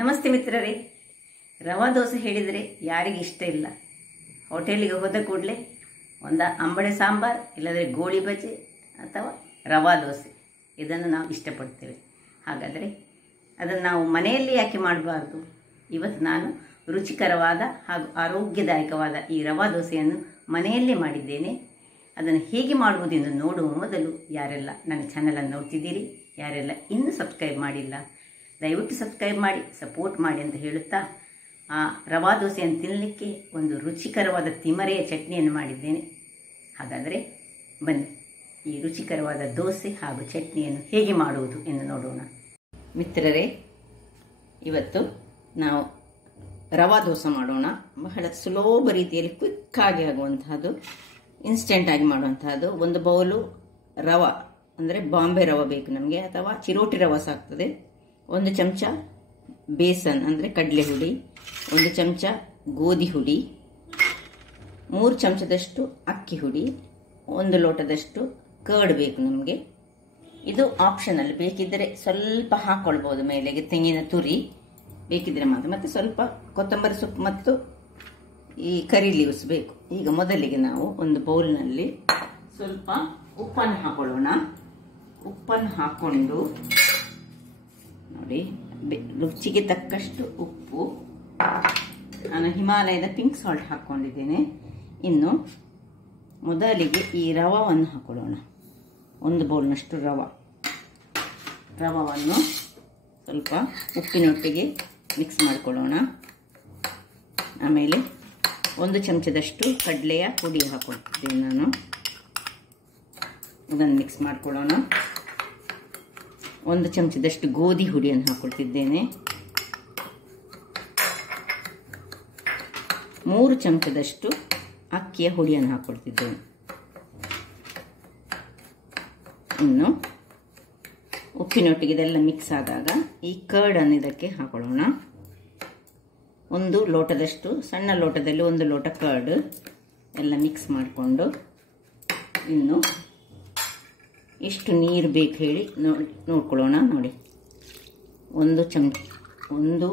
ನಮಸ್ತೆ ಮಿತ್ರರೇ. ರವಾ ದೋಸೆ ಹೇಳಿದರೆ ಯಾರಿಗೆ ಇಷ್ಟ ಇಲ್ಲ? ಹೋಟೆಲಿಗೆ ಹೋದ ಕೂಡಲೇ ಒಂದು ಅಂಬಡೆ ಸಾಂಬಾರ್, ಇಲ್ಲದ್ರೆ ಗೋಳಿ ಬಜೆ ಅಥವಾ ರವಾ ದೋಸೆ, ಇದನ್ನು ನಾವು ಇಷ್ಟಪಡ್ತೇವೆ. ಹಾಗಾದರೆ ಅದನ್ನು ನಾವು ಮನೆಯಲ್ಲಿ ಯಾಕೆ ಮಾಡಬಾರ್ದು? ಇವತ್ತು ನಾನು ರುಚಿಕರವಾದ ಹಾಗೂ ಆರೋಗ್ಯದಾಯಕವಾದ ಈ ರವಾ ದೋಸೆಯನ್ನು ಮನೆಯಲ್ಲೇ ಮಾಡಿದ್ದೇನೆ. ಅದನ್ನು ಹೇಗೆ ಮಾಡುವುದೆಂದು ನೋಡುವ ಮೊದಲು ಯಾರೆಲ್ಲ ನನ್ನ ಚಾನಲನ್ನು ನೋಡ್ತಿದ್ದೀರಿ, ಯಾರೆಲ್ಲ ಇನ್ನೂ ಸಬ್ಸ್ಕ್ರೈಬ್ ಮಾಡಿಲ್ಲ, ದಯವಿಟ್ಟು ಸಬ್ಸ್ಕ್ರೈಬ್ ಮಾಡಿ, ಸಪೋರ್ಟ್ ಮಾಡಿ ಅಂತ ಹೇಳುತ್ತಾ, ಆ ರವಾ ದೋಸೆಯನ್ನು ತಿನ್ನಲಿಕ್ಕೆ ಒಂದು ರುಚಿಕರವಾದ ತಿಮರೆಯ ಚಟ್ನಿಯನ್ನು ಮಾಡಿದ್ದೇನೆ. ಹಾಗಾದರೆ ಬನ್ನಿ, ಈ ರುಚಿಕರವಾದ ದೋಸೆ ಹಾಗೂ ಚಟ್ನಿಯನ್ನು ಹೇಗೆ ಮಾಡುವುದು ಎಂದು ನೋಡೋಣ. ಮಿತ್ರರೇ, ಇವತ್ತು ನಾವು ರವಾ ದೋಸೆ ಮಾಡೋಣ. ಬಹಳ ಸುಲಭ ರೀತಿಯಲ್ಲಿ ಕ್ವಿಕ್ಕಾಗಿ ಆಗುವಂತಹದ್ದು, ಇನ್ಸ್ಟೆಂಟಾಗಿ ಮಾಡುವಂತಹದ್ದು. ಒಂದು ಬೌಲು ರವಾ ಅಂದರೆ ಬಾಂಬೆ ರವಾ ಬೇಕು ನಮಗೆ, ಅಥವಾ ಚಿರೋಟಿ ರವಾ ಸಾಕ್ತದೆ. 1 ಚಮಚ ಬೇಸನ್ ಅಂದರೆ ಕಡಲೆ ಹುಡಿ, 1 ಚಮಚ ಗೋಧಿ ಹುಡಿ, 3 ಚಮಚದಷ್ಟು ಅಕ್ಕಿ ಹುಡಿ, 1 ಲೋಟದಷ್ಟು ಕರ್ಡ್ ಬೇಕು ನಮಗೆ. ಇದು ಆಪ್ಷನಲ್, ಬೇಕಿದ್ದರೆ ಸ್ವಲ್ಪ ಹಾಕೊಳ್ಬಹುದು ಮೇಲೆಗೆ, ತೆಂಗಿನ ತುರಿ ಬೇಕಿದ್ರೆ ಮಾತ್ರ. ಮತ್ತೆ ಸ್ವಲ್ಪ ಕೊತ್ತಂಬರಿ ಸೊಪ್ಪು ಮತ್ತು ಈ ಕರಿ ಲೀವ್ಸ್ ಬೇಕು. ಈಗ ಮೊದಲಿಗೆ ನಾವು ಒಂದು ಬೌಲ್ನಲ್ಲಿ ಸ್ವಲ್ಪ ಉಪ್ಪನ್ನು ಹಾಕೊಳ್ಳೋಣ. ಉಪ್ಪನ್ನು ಹಾಕೊಂಡು ನೋಡಿ, ರುಚಿಗೆ ತಕ್ಕಷ್ಟು ಉಪ್ಪು. ನಾನು ಹಿಮಾಲಯದ ಪಿಂಕ್ ಸಾಲ್ಟ್ ಹಾಕ್ಕೊಂಡಿದ್ದೇನೆ. ಇನ್ನು ಮೊದಲಿಗೆ ಈ ರವಾವನ್ನು ಹಾಕೊಳ್ಳೋಣ. 1 ಬೌಲ್ನಷ್ಟು ರವಾವನ್ನು ಸ್ವಲ್ಪ ಉಪ್ಪಿನೊಟ್ಟಿಗೆ ಮಿಕ್ಸ್ ಮಾಡಿಕೊಳ್ಳೋಣ. ಆಮೇಲೆ 1 ಚಮಚದಷ್ಟು ಕಡಲೆಯ ಹುಡಿ ಹಾಕೊಳ್ತಿದ್ದೇನೆ ನಾನು. ಅದನ್ನು ಮಿಕ್ಸ್ ಮಾಡಿಕೊಳ್ಳೋಣ. 1 ಚಮಚದಷ್ಟು ಗೋಧಿ ಹುಡಿಯನ್ನು ಹಾಕೊಳ್ತಿದ್ದೇನೆ. 3 ಚಮಚದಷ್ಟು ಅಕ್ಕಿಯ ಹುಡಿಯನ್ನು ಹಾಕೊಳ್ತಿದ್ದೇನೆ. ಇನ್ನು ಉಪ್ಪಿನೊಟ್ಟಿಗೆ ಇದೆಲ್ಲ ಮಿಕ್ಸ್ ಆದಾಗ ಈ ಕರ್ಡನ್ನು ಇದಕ್ಕೆ ಹಾಕೊಳ್ಳೋಣ. 1 ಲೋಟದಷ್ಟು, ಸಣ್ಣ ಲೋಟದಲ್ಲಿ 1 ಲೋಟ ಕರ್ಡ್ ಎಲ್ಲ ಮಿಕ್ಸ್ ಮಾಡಿಕೊಂಡು, ಇನ್ನು ಎಷ್ಟು ನೀರು ಬೇಕು ಹೇಳಿ ನೋಡ್ಕೊಳ್ಳೋಣ. ನೋಡಿ, 1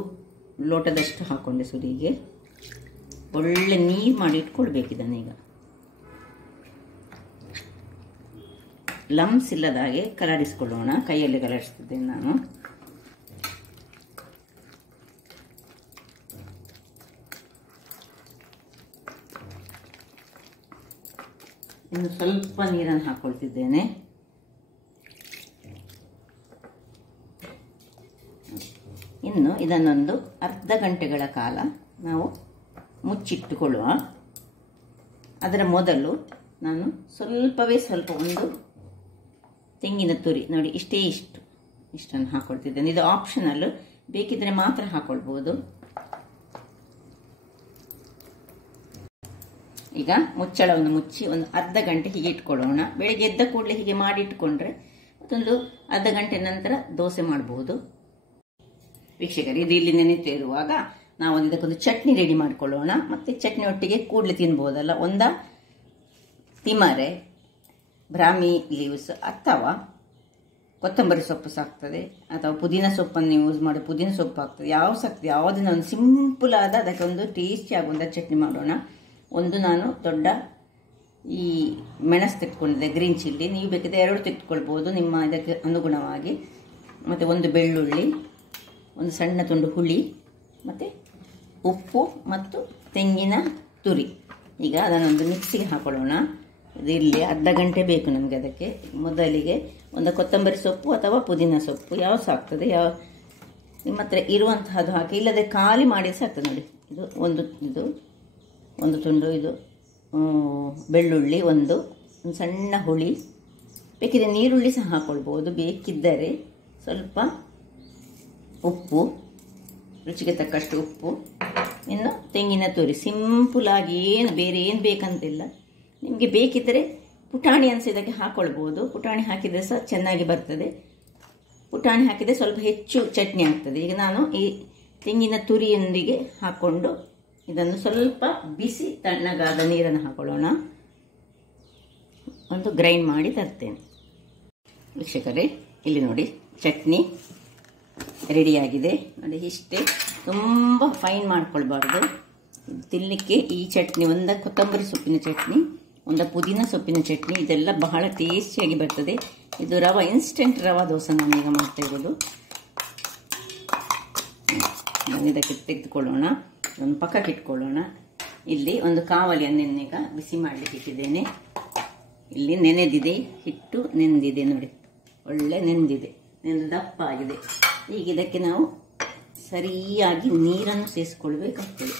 ಲೋಟದಷ್ಟು ಹಾಕೊಂಡೆ ಸುರಿಗೆ. ಒಳ್ಳೆ ನೀರು ಮಾಡಿ ಇಟ್ಕೊಳ್ಬೇಕು ಇದನ್ನೀಗ. ಲಮ್ಸ್ ಇಲ್ಲದ ಹಾಗೆ ಕಲರಿಸ್ಕೊಳ್ಳೋಣ. ಕೈಯಲ್ಲಿ ಕಲರಿಸ್ತಿದ್ದೇನೆ ನಾನು. ಇನ್ನು ಸ್ವಲ್ಪ ನೀರನ್ನು ಹಾಕೊಳ್ತಿದ್ದೇನೆ. ಇನ್ನು ಇದನ್ನೊಂದು ಅರ್ಧ ಗಂಟೆಗಳ ಕಾಲ ನಾವು ಮುಚ್ಚಿಟ್ಟುಕೊಳ್ಳುವ. ಅದರ ಮೊದಲು ನಾನು ಸ್ವಲ್ಪ ಒಂದು ತೆಂಗಿನ ತುರಿ, ನೋಡಿ ಇಷ್ಟನ್ನು ಹಾಕೊಳ್ತಿದ್ದೇನೆ. ಇದು ಆಪ್ಷನಲ್, ಬೇಕಿದ್ರೆ ಮಾತ್ರ ಹಾಕೊಳ್ಬಹುದು. ಈಗ ಮುಚ್ಚಳವನ್ನು ಮುಚ್ಚಿ ಒಂದು ಅರ್ಧ ಗಂಟೆ ಹೀಗೆ ಇಟ್ಕೊಳ್ಳೋಣ. ಬೆಳಿಗ್ಗೆ ಎದ್ದ ಕೂಡಲೇ ಹೀಗೆ ಮಾಡಿ ಇಟ್ಕೊಂಡ್ರೆ ಮತ್ತೊಂದು ಅರ್ಧ ಗಂಟೆ ನಂತರ ದೋಸೆ ಮಾಡಬಹುದು. ವೀಕ್ಷಕರು, ಇದು ಇಲ್ಲಿ ನೆನೆಯುತ್ತಾ ಇರುವಾಗ ನಾವು ಇದಕ್ಕೊಂದು ಚಟ್ನಿ ರೆಡಿ ಮಾಡ್ಕೊಳ್ಳೋಣ. ಮತ್ತೆ ಚಟ್ನಿ ಒಟ್ಟಿಗೆ ಕೂಡಲೇ ತಿನ್ಬೋದಲ್ಲ. ತಿಮರೆ, ಬ್ರಾಹ್ಮಿ ಲೀವ್ಸ್ ಅಥವಾ ಕೊತ್ತಂಬರಿ ಸೊಪ್ಪು ಸಾಕ್ತದೆ, ಅಥವಾ ಪುದೀನ ಸೊಪ್ಪನ್ನು ಯೂಸ್ ಮಾಡಿ ಪುದೀನ ಸೊಪ್ಪು ಆಗ್ತದೆ, ಯಾವುದನ್ನ ಒಂದು ಸಿಂಪಲ್ ಆದ ಅದಕ್ಕೆ ಒಂದು ಟೇಸ್ಟಿ ಆಗುವಂಥ ಚಟ್ನಿ ಮಾಡೋಣ. ನಾನು ದೊಡ್ಡ ಈ ಮೆಣಸು ತೆಗೆದುಕೊಂಡಿದ್ದೆ, ಗ್ರೀನ್ ಚಿಲ್ಲಿ. ನೀವು ಬೇಕಿದ್ರೆ 2 ತೆಗೆದುಕೊಳ್ಬೋದು ನಿಮ್ಮ ಇದಕ್ಕೆ ಅನುಗುಣವಾಗಿ. ಮತ್ತು 1 ಬೆಳ್ಳುಳ್ಳಿ, 1 ಸಣ್ಣ ತುಂಡು ಹುಳಿ, ಮತ್ತು ಉಪ್ಪು ಮತ್ತು ತೆಂಗಿನ ತುರಿ. ಈಗ ಅದನ್ನೊಂದು ಮಿಕ್ಸಿಗೆ ಹಾಕೊಳ್ಳೋಣ. ಇದು ಇಲ್ಲಿ ಅರ್ಧ ಗಂಟೆ ಬೇಕು ನಮಗೆ ಅದಕ್ಕೆ. ಮೊದಲಿಗೆ ಒಂದು ಕೊತ್ತಂಬರಿ ಸೊಪ್ಪು ಅಥವಾ ಪುದೀನ ಸೊಪ್ಪು ಯಾವ ಸಾಕ್ತದೆ, ನಿಮ್ಮ ಹತ್ರ ಇರುವಂತಹದ್ದು ಹಾಕಿ, ಇಲ್ಲದೆ ಖಾಲಿ ಮಾಡಿ ಸಾಕ್ತದೆ. ನೋಡಿ, ಇದು ಒಂದು ತುಂಡು, ಇದು ಬೆಳ್ಳುಳ್ಳಿ, ಒಂದು ಸಣ್ಣ ಹುಳಿ, ಬೇಕಿದ್ರೆ ನೀರುಳ್ಳಿ ಸಹ ಹಾಕೊಳ್ಬೋದು. ಬೇಕಿದ್ದರೆ ಸ್ವಲ್ಪ ಉಪ್ಪು, ರುಚಿಗೆ ತಕ್ಕಷ್ಟು ಉಪ್ಪು, ಇನ್ನು ತೆಂಗಿನ ತುರಿ. ಸಿಂಪಲ್ ಆಗಿ, ಬೇರೆ ಏನು ಬೇಕಂತಿಲ್ಲ. ನಿಮಗೆ ಬೇಕಿದ್ದರೆ ಪುಟಾಣಿ ಇದಕ್ಕೆ ಹಾಕೊಳ್ಬೋದು. ಪುಟಾಣಿ ಹಾಕಿದರೆ ಸಹ ಚೆನ್ನಾಗಿ ಬರ್ತದೆ. ಪುಟಾಣಿ ಹಾಕಿದರೆ ಸ್ವಲ್ಪ ಹೆಚ್ಚು ಚಟ್ನಿ ಆಗ್ತದೆ. ಈಗ ನಾನು ಈ ತೆಂಗಿನ ತುರಿಯೊಂದಿಗೆ ಹಾಕ್ಕೊಂಡು ಇದನ್ನು ಸ್ವಲ್ಪ ಬಿಸಿ ತಣ್ಣಗಾದ ನೀರನ್ನು ಹಾಕೊಳ್ಳೋಣ. ಒಂದು ಗ್ರೈಂಡ್ ಮಾಡಿ ತರ್ತೇನೆ. ವೀಕ್ಷಕರೇ, ಇಲ್ಲಿ ನೋಡಿ ಚಟ್ನಿ ರೆಡಿಯಾಗಿದೆ ನೋಡಿ. ಇಷ್ಟೇ, ತುಂಬ ಫೈನ್ ಮಾಡ್ಕೊಳ್ಬಾರ್ದು. ತಿನ್ನಲಿಕ್ಕೆ ಈ ಚಟ್ನಿ, ಒಂದು ಕೊತ್ತಂಬರಿ ಸೊಪ್ಪಿನ ಚಟ್ನಿ, ಒಂದು ಪುದೀನ ಸೊಪ್ಪಿನ ಚಟ್ನಿ, ಇದೆಲ್ಲ ಬಹಳ ಟೇಸ್ಟಿಯಾಗಿ ಬರ್ತದೆ. ಇದು ರವಾ, ಇನ್ಸ್ಟೆಂಟ್ ರವಾ ದೋಸೆ ನಾನೀಗ ಮಾಡ್ತಾ ಇರೋದು. ಇದಕ್ಕೆ ತೆಗೆದುಕೊಳ್ಳೋಣ, ಒಂದು ಪಕ್ಕಕ್ಕೆ ಇಟ್ಕೊಳ್ಳೋಣ. ಇಲ್ಲಿ ಒಂದು ಕಾವಲಿಯನ್ನು ಈಗ ಬಿಸಿ ಮಾಡಲಿಕ್ಕೆ ಇಟ್ಟಿದ್ದೇನೆ. ಇಲ್ಲಿ ನೆನೆದಿದೆ, ಹಿಟ್ಟು ನೆಂದಿದೆ ನೋಡಿ, ಒಳ್ಳೆ ನೆಂದಿದೆ, ನೆಂದು ದಪ್ಪ ಆಗಿದೆ. ಈಗ ಇದಕ್ಕೆ ನಾವು ಸರಿಯಾಗಿ ನೀರನ್ನು ಸೇರಿಸ್ಕೊಳ್ಬೇಕಾಗ್ತದೆ.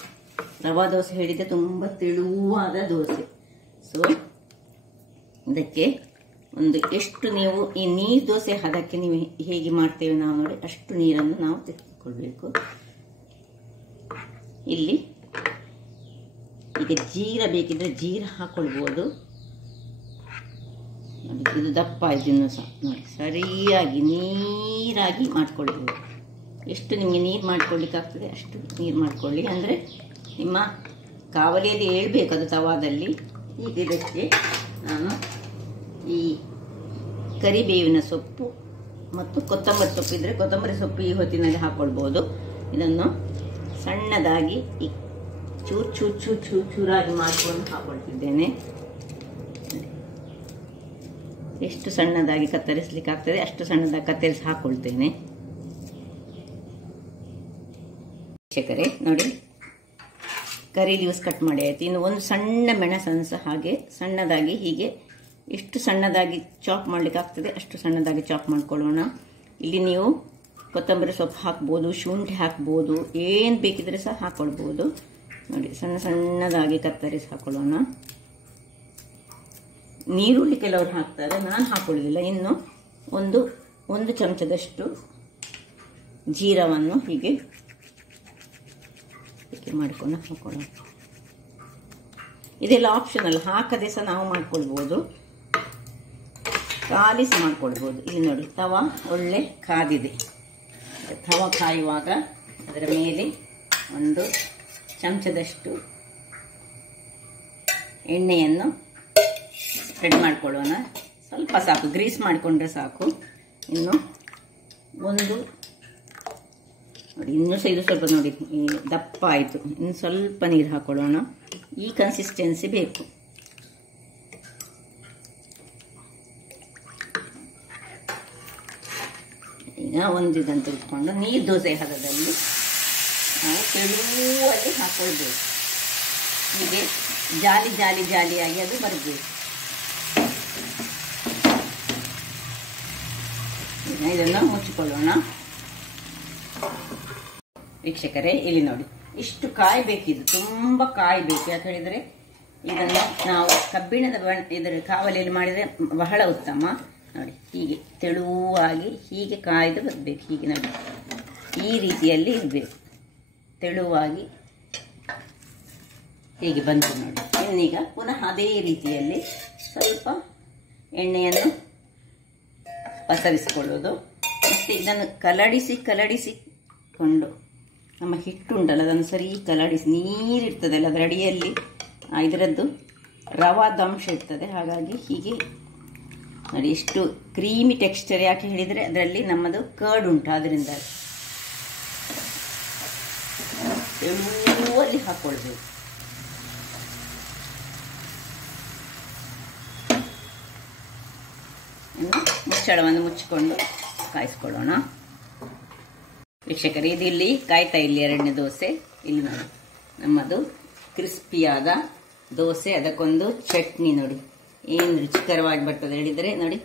ರವಾ ದೋಸೆ ಹೇಳಿದರೆ ತುಂಬ ತೆಳುವಾದ ದೋಸೆ. ಸೊ ಇದಕ್ಕೆ ಒಂದು ಎಷ್ಟು ನೀವು ಈ ನೀರು ದೋಸೆ ಹದಕ್ಕೆ ನೀವು ಹೇಗೆ ಮಾಡ್ತೇವೆ ನಾವು ನೋಡಿ, ಅಷ್ಟು ನೀರನ್ನು ನಾವು ತೆಗೆದುಕೊಳ್ಬೇಕು. ಇಲ್ಲಿ ಈಗ ಜೀರ ಬೇಕಿದ್ರೆ ಜೀರ ಹಾಕೊಳ್ಬೋದು ನೋಡಿ. ಇದು ದಪ್ಪ ಆಯ್ತು ಇನ್ನೂ ಸಹ ನೋಡಿ, ಸರಿಯಾಗಿ ನೀರಾಗಿ ಮಾಡ್ಕೊಳ್ಬೋದು. ಎಷ್ಟು ನಿಮಗೆ ನೀರು ಮಾಡ್ಕೊಳ್ಳಿಕ್ಕಾಗ್ತದೆ ಅಷ್ಟು ನೀರು ಮಾಡ್ಕೊಳ್ಳಿ. ಅಂದರೆ ನಿಮ್ಮ ಕಾವಲಿಯಲ್ಲಿ ಏಳಬೇಕು ಅದು ತವಾದಲ್ಲಿ. ಈಗ ಇದಕ್ಕೆ ನಾನು ಈ ಕರಿಬೇವಿನ ಸೊಪ್ಪು ಮತ್ತು ಕೊತ್ತಂಬರಿ ಸೊಪ್ಪು ಇದ್ದರೆ ಕೊತ್ತಂಬರಿ ಸೊಪ್ಪು ಈ ಹೊತ್ತಿನಲ್ಲಿ ಹಾಕ್ಕೊಳ್ಬೋದು. ಇದನ್ನು ಸಣ್ಣದಾಗಿ ಚೂರಾಗಿ ಮಾಡಿಕೊಂಡು ಹಾಕೊಳ್ತಿದ್ದೇನೆ. ಎಷ್ಟು ಸಣ್ಣದಾಗಿ ಕತ್ತರಿಸಲಿಕ್ಕೆ ಆಗ್ತದೆ ಅಷ್ಟು ಸಣ್ಣದಾಗಿ ಕತ್ತರಿಸಿ ಹಾಕ್ಕೊಳ್ತೇನೆ. ವೀಕ್ಷಕರೇ ನೋಡಿ, ಕರಿ ಲೀವ್ಸ್ ಕಟ್ ಮಾಡಿ ಆಯ್ತು. ಇನ್ನು ಒಂದು ಸಣ್ಣ ಮೆಣಸನ್ನು ಸಹ ಹಾಗೆ ಸಣ್ಣದಾಗಿ ಹೀಗೆ ಎಷ್ಟು ಸಣ್ಣದಾಗಿ ಚಾಪ್ ಮಾಡಲಿಕ್ಕೆ ಆಗ್ತದೆ ಅಷ್ಟು ಸಣ್ಣದಾಗಿ ಚಾಪ್ ಮಾಡ್ಕೊಳ್ಳೋಣ. ಇಲ್ಲಿ ನೀವು ಕೊತ್ತಂಬರಿ ಸೊಪ್ಪು ಹಾಕ್ಬೋದು, ಶುಂಠಿ ಹಾಕ್ಬೋದು, ಏನು ಬೇಕಿದ್ರೆ ಸಹ ಹಾಕ್ಕೊಳ್ಬೋದು ನೋಡಿ. ಸಣ್ಣದಾಗಿ ಕತ್ತರಿಸಿ ಹಾಕೊಳ್ಳೋಣ. ನೀರುಳ್ಳಿ ಕೆಲವರು ಹಾಕ್ತಾರೆ, ನಾನು ಹಾಕೊಳ್ಳೋದಿಲ್ಲ. ಇನ್ನು ಒಂದು ಚಮಚದಷ್ಟು ಜೀರವನ್ನು ಹೀಗೆ ಮಾಡಿಕೊಂಡು ಹಾಕೊಳ್ಳೋಣ. ಇದೆಲ್ಲ ಆಪ್ಷನಲ್, ಹಾಕದೆ ಸಹ ನಾವು ಮಾಡ್ಕೊಳ್ಬೋದು, ಕಾಲಿಸಿ ಮಾಡ್ಕೊಳ್ಬೋದು. ಇಲ್ಲಿ ನೋಡಿ, ತವಾ ಒಳ್ಳೆ ಕಾದಿದೆ. ತವಾ ಕಾಯುವಾಗ ಅದರ ಮೇಲೆ ಒಂದು ಚಮಚದಷ್ಟು ಎಣ್ಣೆಯನ್ನು ಸ್ಪ್ರೆಡ್ ಮಾಡ್ಕೊಳ್ಳೋಣ. ಸ್ವಲ್ಪ ಸಾಕು, ಗ್ರೀಸ್ ಮಾಡಿಕೊಂಡ್ರೆ ಸಾಕು. ಇನ್ನು ನೋಡಿ, ಇನ್ನೂ ಸಹ ಇದು ಸ್ವಲ್ಪ ನೋಡಿ ದಪ್ಪ ಆಯಿತು. ಇನ್ನು ಸ್ವಲ್ಪ ನೀರು ಹಾಕೊಳ್ಳೋಣ. ಈ ಕನ್ಸಿಸ್ಟೆನ್ಸಿ ಬೇಕು. ಈಗ ಇದನ್ನು ತೆಗೆದುಕೊಂಡು ನೀರು ದೋಸೆ ಹದದಲ್ಲಿ ನಾವು ತೆಳುವಲ್ಲಿ ಹಾಕೊಳ್ಬೇಕು. ಹೀಗೆ ಜಾಲಿಯಾಗಿ ಅದು ಬರಬೇಕು. ಇದನ್ನು ಮುಚ್ಚಿಕೊಳ್ಳೋಣ. ವೀಕ್ಷಕರೇ ಇಲ್ಲಿ ನೋಡಿ, ಇಷ್ಟು ಕಾಯಬೇಕಿದ್ದು, ತುಂಬ ಕಾಯಬೇಕು. ಯಾಕೆ ಹೇಳಿದರೆ ಇದನ್ನು ನಾವು ಕಬ್ಬಿಣದ ಇದರ ಕಾವಲಿಯಲ್ಲಿ ಮಾಡಿದರೆ ಬಹಳ ಉತ್ತಮ. ನೋಡಿ, ಹೀಗೆ ತೆಳುವಾಗಿ ಹೀಗೆ ಕಾಯ್ದು ಬರಬೇಕು. ಹೀಗೆ ನೋಡಿ, ಈ ರೀತಿಯಲ್ಲಿ ಇರಬೇಕು, ತೆಳುವಾಗಿ ಹೀಗೆ ಬಂತು ನೋಡಿ. ಇನ್ನೀಗ ಪುನಃ ಅದೇ ರೀತಿಯಲ್ಲಿ ಸ್ವಲ್ಪ ಎಣ್ಣೆಯನ್ನು ಪಸರಿಸಿಕೊಳ್ಳೋದು. ಮತ್ತು ಇದನ್ನು ಕಲಡಿಸಿಕೊಂಡು ನಮ್ಮ ಹಿಟ್ಟುಂಟಲ್ಲ ಅದನ್ನು ಸರಿ ಕಲಡಿಸಿ, ನೀರಿರ್ತದಲ್ಲ ಅದರ ಅಡಿಯಲ್ಲಿ ಇದರದ್ದು ರವಾದ ಅಂಶ ಇರ್ತದೆ. ಹಾಗಾಗಿ ಹೀಗೆ ನೋಡಿ, ಎಷ್ಟು ಕ್ರೀಮಿ ಟೆಕ್ಸ್ಚರ್. ಯಾಕೆ ಹೇಳಿದರೆ ಅದರಲ್ಲಿ ನಮ್ಮದು ಕರ್ಡ್ ಉಂಟು, ಅದರಿಂದ ತೆಳುವಲ್ಲಿ ಹಾಕ್ಕೊಳ್ಬೇಕು. ಇನ್ನು ಮುಚ್ಚಳವನ್ನು ಮುಚ್ಚಿಕೊಂಡು ಕಾಯಿಸ್ಕೊಳ್ಳೋಣ. ವೀಕ್ಷಕರೇ, ಇದು ಇಲ್ಲಿ ಕಾಯ್ತಾ ಇಲ್ಲಿ ಎರಡನೇ ದೋಸೆ. ಇಲ್ಲಿ ನೋಡಿ, ನಮ್ಮದು ಕ್ರಿಸ್ಪಿಯಾದ ದೋಸೆ, ಅದಕ್ಕೊಂದು ಚಟ್ನಿ ನೋಡಿ ಏನು ರುಚಿಕರವಾಗಿ ಬರ್ತದೆ ಹೇಳಿದರೆ ನೋಡಿ,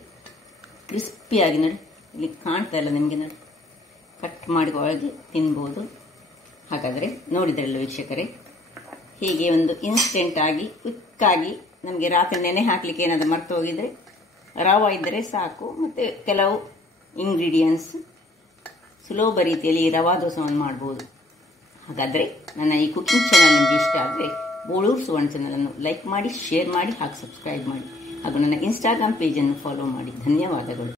ಕ್ರಿಸ್ಪಿಯಾಗಿ ನೋಡಿ, ಇಲ್ಲಿ ಕಾಣ್ತಾ ಇಲ್ಲ ನಿಮಗೆ ನೋಡಿ, ಕಟ್ ಮಾಡಿ ಒಳಗೆ ತಿನ್ಬೋದು. ಹಾಗಾದರೆ ನೋಡಿದ್ರಲ್ಲ ವೀಕ್ಷಕರೇ, ಹೀಗೆ ಒಂದು ಇನ್ಸ್ಟೆಂಟ್ ಆಗಿ ಕ್ವಿಕ್ಕಾಗಿ ನಮಗೆ ರಾತ್ರಿ ನೆನೆ ಹಾಕಲಿಕ್ಕೆ ಏನಾದರೂ ಮರ್ತು ಹೋಗಿದರೆ ರವಾ ಇದ್ದರೆ ಸಾಕು. ಮತ್ತು ಕೆಲವು ಇಂಗ್ರೀಡಿಯೆಂಟ್ಸ್ ಸುಲಭ ರೀತಿಯಲ್ಲಿ ಈ ರವಾ ದೋಸೆಯನ್ನು ಮಾಡ್ಬೋದು. ಹಾಗಾದರೆ ನನ್ನ ಈ ಕುಕಿಂಗ್ ಚಾನಲ್ ನಿಮಗೆ ಇಷ್ಟ ಆದರೆ ಬೋಳೂರು ಸುವರ್ಣ ಚಾನಲನ್ನು ಲೈಕ್ ಮಾಡಿ, ಶೇರ್ ಮಾಡಿ, ಹಾಗೂ ಸಬ್ಸ್ಕ್ರೈಬ್ ಮಾಡಿ, ಹಾಗೂ ನನ್ನ ಇನ್ಸ್ಟಾಗ್ರಾಮ್ ಪೇಜನ್ನು ಫಾಲೋ ಮಾಡಿ. ಧನ್ಯವಾದಗಳು.